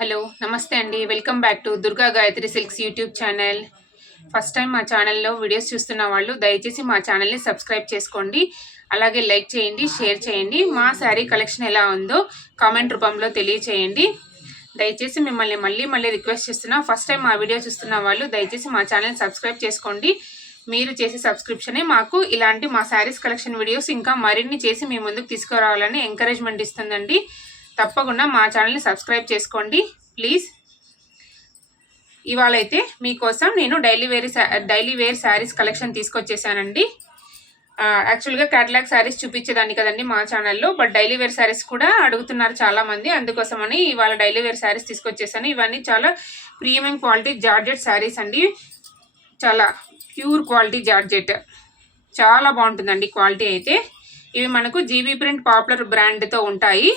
Hello నమస్తే అండి. Welcome back to Durga Gayatri silks YouTube channel. First time మా ఛానల్లో వీడియోస్ చూస్తున్న వాళ్ళు దయచేసి మా ఛానల్ని సబ్స్క్రైబ్ చేసుకోండి. అలాగే లైక్ చేయండి, షేర్ చేయండి. మా శారీ కలెక్షన్ ఎలా ఉందో కామెంట్ రూపంలో తెలియచేయండి. దయచేసి మిమ్మల్ని మళ్ళీ రిక్వెస్ట్ చేస్తున్నా, ఫస్ట్ టైం మా వీడియో చూస్తున్న వాళ్ళు దయచేసి మా ఛానల్ని సబ్స్క్రైబ్ చేసుకోండి. మీరు చేసే సబ్స్క్రిప్షనే మాకు ఇలాంటి మా శారీస్ కలెక్షన్ వీడియోస్ ఇంకా మరిన్ని చేసి మీ ముందుకు తీసుకురావాలని ఎంకరేజ్మెంట్ ఇస్తుందండి. తప్పకుండా మా ఛానల్ని సబ్స్క్రైబ్ చేసుకోండి ప్లీజ్. ఇవాళ అయితే మీకోసం నేను డైలీ వేర్ శారీస్ కలెక్షన్ తీసుకొచ్చేసానండి. యాక్చువల్గా క్యాటలాగ్ శారీస్ చూపించేదాన్ని కదండి మా ఛానల్లో, బట్ డైలీ వేర్ శారీస్ కూడా అడుగుతున్నారు చాలామంది, అందుకోసమని ఇవాళ డైలీ వేర్ శారీస్ తీసుకొచ్చేసాను. ఇవన్నీ చాలా ప్రీమియం క్వాలిటీ జార్జెట్ శారీస్ అండి. చాలా ప్యూర్ క్వాలిటీ జార్జెట్, చాలా బాగుంటుందండి క్వాలిటీ అయితే. ఇవి మనకు జీబీ ప్రింట్ పాపులర్ బ్రాండ్తో ఉంటాయి.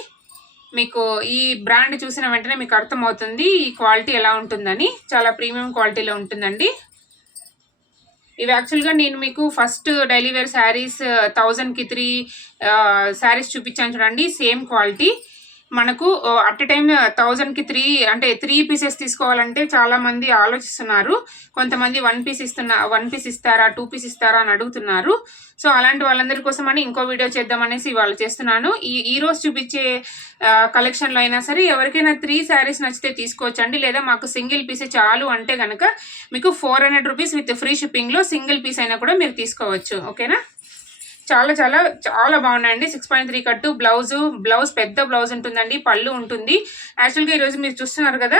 మీకు ఈ బ్రాండ్ చూసిన వెంటనే మీకు అర్థమవుతుంది ఈ క్వాలిటీ ఎలా ఉంటుందని. చాలా ప్రీమియం క్వాలిటీలో ఉంటుందండి. ఇవి యాక్చువల్గా నేను మీకు ఫస్ట్ డైలీ వేర్ శారీస్ 1000కి 3 శారీస్ చూపించాను చూడండి, సేమ్ క్వాలిటీ. మనకు అట్ ఎ టైం 1000కి 3 అంటే 3 పీసెస్ తీసుకోవాలంటే చాలామంది ఆలోచిస్తున్నారు. కొంతమంది 1 పీస్ ఇస్తారా 2 పీస్ ఇస్తారా అని అడుగుతున్నారు. సో అలాంటి వాళ్ళందరి కోసం అని ఇంకో వీడియో చేద్దామనేసి ఇవాళ చేస్తున్నాను. ఈ రోజు చూపించే కలెక్షన్లో అయినా సరే ఎవరికైనా 3 శారీస్ నచ్చితే తీసుకోవచ్చండి. లేదా మాకు సింగిల్ పీసే చాలు అంటే కనుక మీకు 400 రూపీస్ విత్ ఫ్రీ షిప్పింగ్లో సింగిల్ పీస్ అయినా కూడా మీరు తీసుకోవచ్చు. ఓకేనా? చాలా చాలా చాలా బాగున్నాయండి. 6.3 కట్టు బ్లౌజ్ పెద్ద బ్లౌజ్ ఉంటుందండి, పళ్ళు ఉంటుంది. యాక్చువల్గా ఈరోజు మీరు చూస్తున్నారు కదా,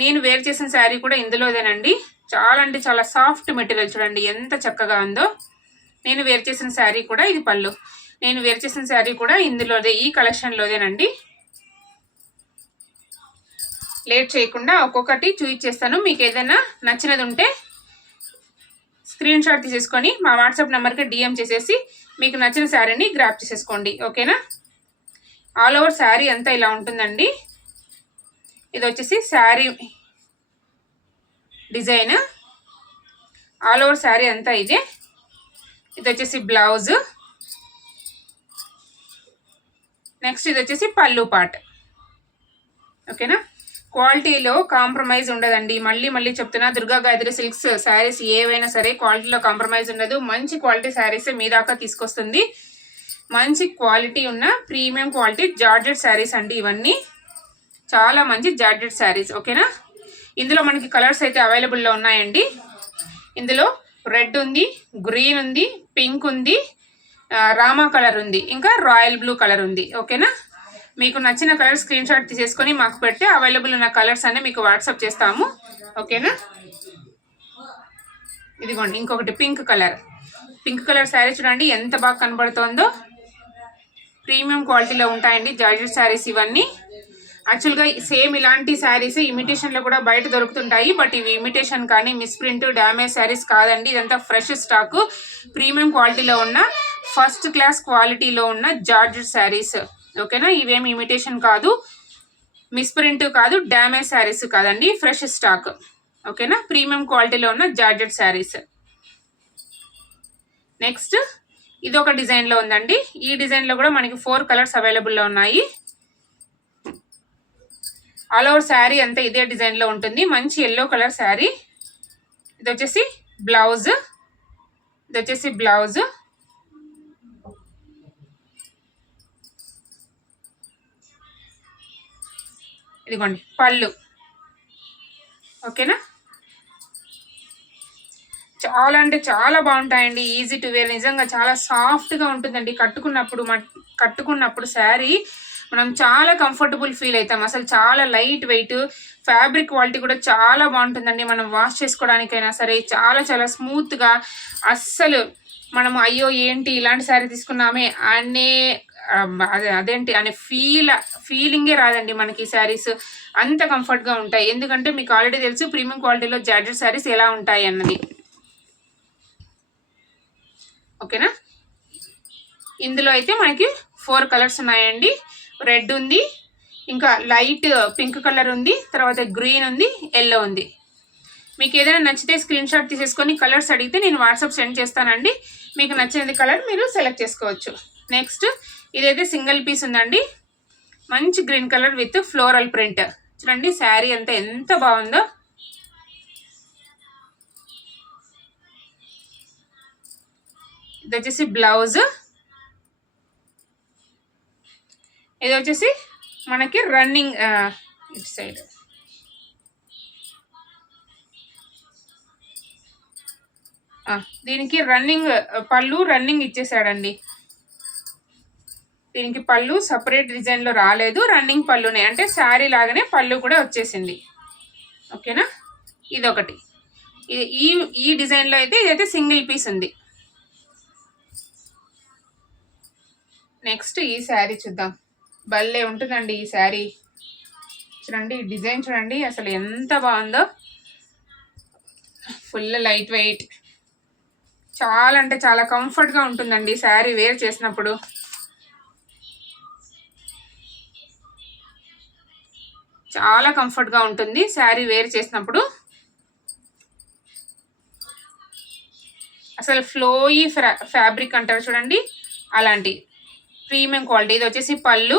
నేను వేర్ చేసిన శారీ కూడా ఇందులోదేనండి. చాలా అంటే చాలా సాఫ్ట్ మెటీరియల్, చూడండి ఎంత చక్కగా ఉందో. నేను వేర్ చేసిన శారీ కూడా ఇది పళ్ళు. నేను వేర్ చేసిన శారీ కూడా ఇందులోదే, ఈ కలెక్షన్లోదేనండి. లేట్ చేయకుండా ఒక్కొక్కటి చూపించేస్తాను. మీకు ఏదైనా నచ్చినది ఉంటే స్క్రీన్ షాట్ తీసేసుకొని మా వాట్సాప్ నెంబర్కి డిఎం చేసేసి మీకు నచ్చిన శారీని గ్రాప్ చేసేసుకోండి. ఓకేనా? ఆల్ ఓవర్ శారీ అంతా ఇలా ఉంటుందండి. ఇది వచ్చేసి sari design. All over sari అంతా ఇదే. ఇది వచ్చేసి బ్లౌజ్. నెక్స్ట్ ఇది వచ్చేసి పళ్ళు పార్ట్. ఓకేనా? క్వాలిటీలో కాంప్రమైజ్ ఉండదండి. మళ్ళీ చెప్తున్నా, దుర్గా గాయత్రి సిల్క్స్ శారీస్ ఏవైనా సరే క్వాలిటీలో కాంప్రమైజ్ ఉండదు. మంచి క్వాలిటీ శారీసే మీ దాకా తీసుకొస్తుంది. మంచి క్వాలిటీ ఉన్న ప్రీమియం క్వాలిటీ జార్జెట్ శారీస్ అండి ఇవన్నీ. చాలా మంచి జార్జెట్ శారీస్. ఓకేనా? ఇందులో మనకి కలర్స్ అయితే అవైలబుల్లో ఉన్నాయండి. ఇందులో రెడ్ ఉంది, గ్రీన్ ఉంది, పింక్ ఉంది, రామా కలర్ ఉంది, ఇంకా రాయల్ బ్లూ కలర్ ఉంది. ఓకేనా? మీకు నచ్చిన కలర్ స్క్రీన్ షాట్ తీసేసుకొని మాకు పెడితే అవైలబుల్ ఉన్న కలర్స్ అన్నీ మీకు వాట్సాప్ చేస్తాము. ఓకేనా? ఇదిగోండి ఇంకొకటి పింక్ కలర్ శారీ చూడండి ఎంత బాగా కనబడుతోందో. ప్రీమియం క్వాలిటీలో ఉంటాయండి జార్జెట్ శారీస్ ఇవన్నీ. యాక్చువల్గా సేమ్ ఇలాంటి శారీస్ ఇమిటేషన్లో కూడా బయట దొరుకుతుంటాయి, బట్ ఇవి ఇమిటేషన్ కానీ మిస్ప్రింట్ డ్యామేజ్ శారీస్ కాదండి. ఇదంతా ఫ్రెష్ స్టాక్, ప్రీమియం క్వాలిటీలో ఉన్న ఫస్ట్ క్లాస్ క్వాలిటీలో ఉన్న జార్జెట్ శారీస్. ఓకేనా? ఇవేమి ఇమిటేషన్ కాదు, మిస్ప్రింట్ కాదు, డ్యామేజ్ శారీస్ కాదండి, ఫ్రెష్ స్టాక్. ఓకేనా? ప్రీమియం క్వాలిటీలో ఉన్న జార్జెట్ శారీస్. నెక్స్ట్ ఇది ఒక డిజైన్లో ఉందండి. ఈ డిజైన్లో కూడా మనకి 4 కలర్స్ అవైలబుల్లో ఉన్నాయి. ఆల్ ఓవర్ శారీ అంతా ఇదే డిజైన్లో ఉంటుంది. మంచి ఎల్లో కలర్ శారీ. ఇది వచ్చేసి బ్లౌజ్. ఇదిగోండి పళ్ళు. ఓకేనా? చాలా అంటే చాలా బాగుంటాయండి. ఈజీ టు వేర్, నిజంగా చాలా సాఫ్ట్గా ఉంటుందండి. కట్టుకున్నప్పుడు శారీ మనం చాలా కంఫర్టబుల్ ఫీల్ అవుతాం. అసలు చాలా లైట్ వెయిట్, ఫ్యాబ్రిక్ క్వాలిటీ కూడా చాలా బాగుంటుందండి. మనం వాష్ చేసుకోవడానికైనా సరే చాలా చాలా స్మూత్గా, అస్సలు మనము అయ్యో ఏంటి ఇలాంటి శారీ తీసుకున్నామే అదేంటి అనే ఫీలింగే రాదండి మనకి. శారీస్ అంత కంఫర్ట్గా ఉంటాయి. ఎందుకంటే మీకు ఆల్రెడీ తెలుసు ప్రీమియం క్వాలిటీలో జార్జెట్ శారీస్ ఎలా ఉంటాయి అన్నది. ఓకేనా? ఇందులో అయితే మనకి 4 కలర్స్ ఉన్నాయండి. రెడ్ ఉంది, ఇంకా లైట్ పింక్ కలర్ ఉంది, తర్వాత గ్రీన్ ఉంది, ఎల్లో ఉంది. మీకు ఏదైనా నచ్చితే స్క్రీన్ షాట్ తీసేసుకొని కలర్స్ అడిగితే నేను వాట్సాప్ సెండ్ చేస్తానండి. మీకు నచ్చినది కలర్ మీరు సెలెక్ట్ చేసుకోవచ్చు. నెక్స్ట్ ఇదైతే సింగిల్ పీస్ ఉందండి. మంచి green colour with floral print, చూడండి శారీ అంతా ఎంత బాగుందో. ఇది వచ్చేసి బ్లౌజ్, ఇది వచ్చేసి మనకి రన్నింగ్ ఇటు సైడ్ దీనికి రన్నింగ్ పళ్ళు రన్నింగ్ ఇచ్చేసాడండి. దీనికి పళ్ళు సపరేట్ డిజైన్లో రాలేదు, రన్నింగ్ పళ్ళునే, అంటే శారీ లాగానే పళ్ళు కూడా వచ్చేసింది. ఓకేనా, ఇదొకటి. ఈ ఈ డిజైన్లో అయితే ఇదైతే సింగిల్ పీస్ ఉంది. నెక్స్ట్ ఈ శారీ చూద్దాం. భలే ఉంటుందండి ఈ శారీ. చూడండి డిజైన్ చూడండి అసలు ఎంత బాగుందో. ఫుల్ లైట్ వెయిట్, చాలా అంటే చాలా కంఫర్ట్గా ఉంటుందండి శారీ వేర్ చేసినప్పుడు. చాలా కంఫర్ట్గా ఉంటుంది శారీ వేర్ చేసినప్పుడు. అసలు ఫ్లోయీ ఫ్యాబ్రిక్ అంటారు చూడండి, అలాంటి ప్రీమియం క్వాలిటీ. ఇది వచ్చేసి పళ్ళు,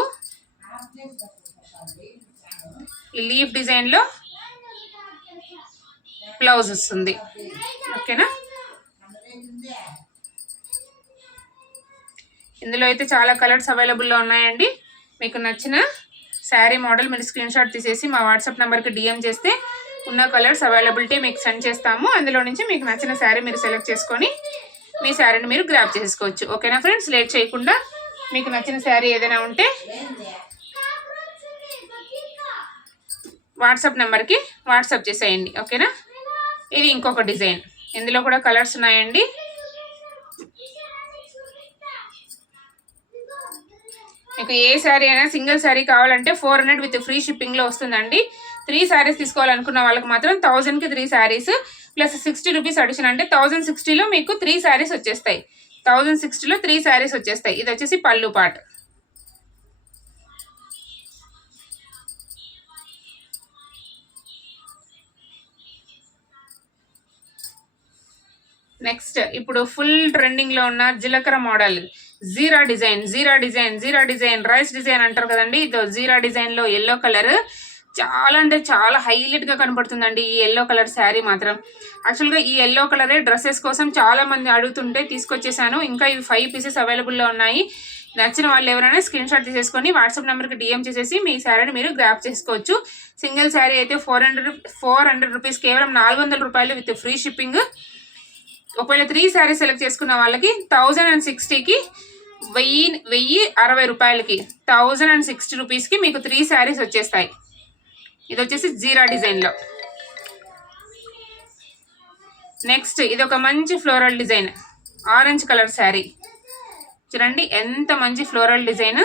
ఈ లీఫ్ డిజైన్లో బ్లౌజ్ వస్తుంది. ఓకేనా, ఇందులో అయితే చాలా కలర్స్ అవైలబుల్లో ఉన్నాయండి. మీకు నచ్చిన శారీ మోడల్ మీరు స్క్రీన్ షాట్ తీసేసి మా వాట్సాప్ నెంబర్కి డిఎం చేస్తే ఉన్న కలర్స్ అవైలబిలిటీ మీకు సెండ్ చేస్తాము. అందులో నుంచి మీకు నచ్చిన శారీ మీరు సెలెక్ట్ చేసుకొని మీ శారీని మీరు గ్రాప్ చేసుకోవచ్చు. ఓకేనా ఫ్రెండ్స్, లేట్ చేయకుండా మీకు నచ్చిన శారీ ఏదైనా ఉంటే వాట్సాప్ నెంబర్కి వాట్సాప్ చేసేయండి. ఓకేనా, ఇది ఇంకొక డిజైన్, ఇందులో కూడా కలర్స్ ఉన్నాయండి. మీకు ఏ శారీ అయినా సింగిల్ శారీ కావాలంటే 400 విత్ ఫ్రీ షిప్పింగ్లో వస్తుందండి. 3 శారీస్ తీసుకోవాలనుకున్న వాళ్ళకి మాత్రం 1000కి 3 శారీస్ ప్లస్ 60 రూపీస్ అడిషన్, అంటే 1060లో మీకు 3 శారీస్ వచ్చేస్తాయి. 1060లో 3 శారీస్ వచ్చేస్తాయి. ఇది వచ్చేసి పళ్ళు పార్ట్. నెక్స్ట్ ఇప్పుడు ఫుల్ ట్రెండింగ్లో ఉన్న జీలకర్ర మోడల్ జీరా డిజైన్ రైస్ డిజైన్ అంటారు కదండి. ఇది జీరా డిజైన్లో ఎల్లో కలర్, చాలా అంటే చాలా హైలైట్గా కనపడుతుందండి ఈ ఎల్లో కలర్ శారీ మాత్రం. యాక్చువల్గా ఈ ఎల్లో కలరే డ్రెస్సెస్ కోసం చాలా మంది అడుగుతుంటే తీసుకొచ్చేసాను. ఇంకా ఇవి 5 పీసెస్ అవైలబుల్లో ఉన్నాయి. నచ్చిన వాళ్ళు ఎవరైనా స్క్రీన్ షాట్ తీసేసుకొని వాట్సాప్ నెంబర్కి డిఎం చేసేసి మీ శారీని మీరు గ్రాప్ చేసుకోవచ్చు. సింగిల్ శారీ అయితే 400 రూపీస్, కేవలం 400 రూపాయలు విత్ ఫ్రీ షిప్పింగ్. ఒకవేళ 3 శారీస్ సెలెక్ట్ చేసుకున్న వాళ్ళకి 1060కి 1060 రూపాయలకి 1060 రూపీస్కి మీకు 3 శారీస్ వచ్చేస్తాయి. ఇది వచ్చేసి జీరా డిజైన్లో. నెక్స్ట్ ఇది ఒక మంచి floral design, orange colour sari. చూడండి ఎంత మంచి ఫ్లోరల్ డిజైన్,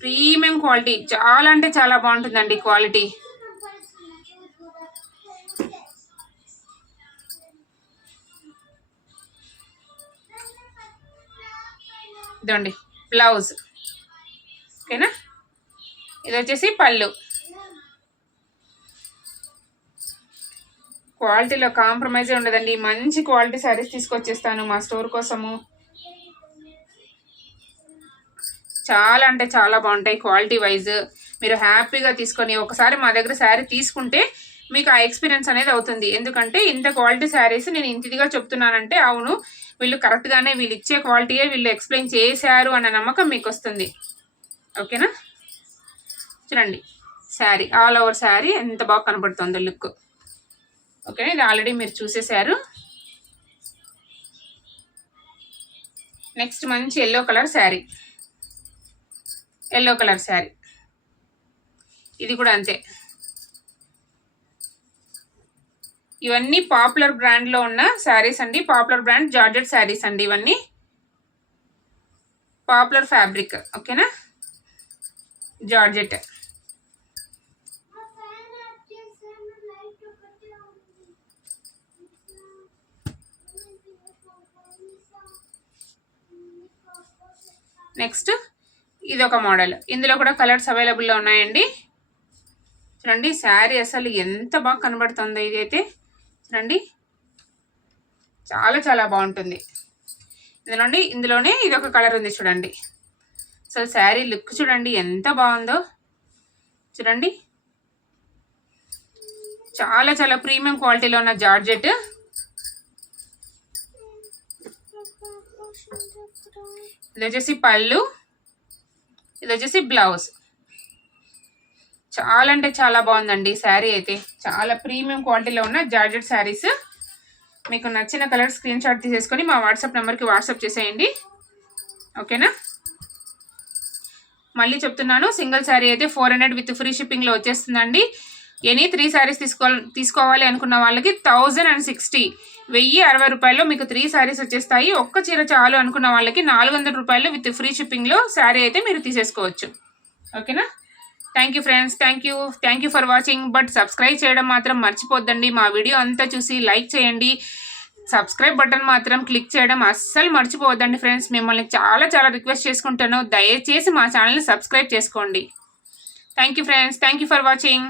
ప్రీమియం క్వాలిటీ, చాలా అంటే చాలా బాగుంటుందండి క్వాలిటీ. ఇదండి బ్లౌజ్. ఓకేనా, ఇది వచ్చేసి పళ్ళు. క్వాలిటీలో కాంప్రమైజ్ ఉండదండి, మంచి క్వాలిటీ శారీస్ తీసుకొచ్చేస్తాను మా స్టోర్ కోసము. చాలా అంటే చాలా బాగుంటాయి క్వాలిటీ వైజ్. మీరు హ్యాపీగా తీసుకొని ఒకసారి మా దగ్గర శారీ తీసుకుంటే మీకు ఆ ఎక్స్పీరియన్స్ అనేది అవుతుంది. ఎందుకంటే ఇంత క్వాలిటీ శారీస్ నేను ఇంటిదిగా చెప్తున్నానంటే అవును వీళ్ళు కరెక్ట్గానే వీళ్ళు ఇచ్చే క్వాలిటీయే వీళ్ళు ఎక్స్ప్లెయిన్ చేశారు అన్న నమ్మకం మీకు వస్తుంది. ఓకేనా, చూడండి శారీ ఆల్ ఓవర్ శారీ ఎంత బాగా కనపడుతుందో లుక్. ఓకే, ఇది ఆల్రెడీ మీరు చూసేశారు. నెక్స్ట్ మంచి ఎల్లో కలర్ శారీ, ఇది కూడా అంతే. ఇవన్నీ పాపులర్ బ్రాండ్లో ఉన్న శారీస్ అండి, పాపులర్ బ్రాండ్ జార్జెట్ శారీస్ అండి, ఇవన్నీ పాపులర్ ఫ్యాబ్రిక్. ఓకేనా, జార్జెట్. నెక్స్ట్ ఇది ఒక మోడల్, ఇందులో కూడా కలర్స్ అవైలబుల్లో ఉన్నాయండి. చూడండి శారీ అసలు ఎంత బాగా కనబడుతుందో, ఇదైతే చూడండి చాలా చాలా బాగుంటుంది. ఇందులోనే ఇది ఒక కలర్ ఉంది చూడండి. అసలు శారీ లుక్ చూడండి ఎంత బాగుందో. చూడండి చాలా చాలా ప్రీమియం క్వాలిటీలో ఉన్న జార్జెట్. ఇది వచ్చేసి పళ్ళు, ఇది వచ్చేసి బ్లౌజ్. చాలా అంటే చాలా బాగుందండి శారీ అయితే. చాలా ప్రీమియం క్వాలిటీలో ఉన్న జార్జెట్ శారీస్. మీకు నచ్చిన కలర్ స్క్రీన్ షాట్ తీసేసుకొని మా వాట్సాప్ నెంబర్కి వాట్సాప్ చేసేయండి, ఓకేనా. మళ్ళీ చెప్తున్నాను, సింగిల్ శారీ అయితే 400 విత్ ఫ్రీ షిప్పింగ్లో వచ్చేస్తుందండి. ఎనీ 3 శారీస్ తీసుకోవాలి అనుకున్న వాళ్ళకి 1060 రూపాయల్లో మీకు 3 శారీస్ వచ్చేస్తాయి. ఒక్క చీర చాలు అనుకున్న వాళ్ళకి 400 రూపాయలు విత్ ఫ్రీ షిప్పింగ్లో శారీ అయితే మీరు తీసేసుకోవచ్చు, ఓకేనా. Thank you friends, thank you for watching. But subscribe చేయడం మాత్రం మర్చిపోద్దండి. మా వీడియో అంతా చూసి లైక్ చేయండి. సబ్స్క్రైబ్ బటన్ మాత్రం క్లిక్ చేయడం అస్సలు మర్చిపోవద్దండి ఫ్రెండ్స్. మిమ్మల్ని చాలా చాలా రిక్వెస్ట్ చేసుకుంటాను, దయచేసి మా ఛానల్ని సబ్స్క్రైబ్ చేసుకోండి. Thank you friends, thank you for watching.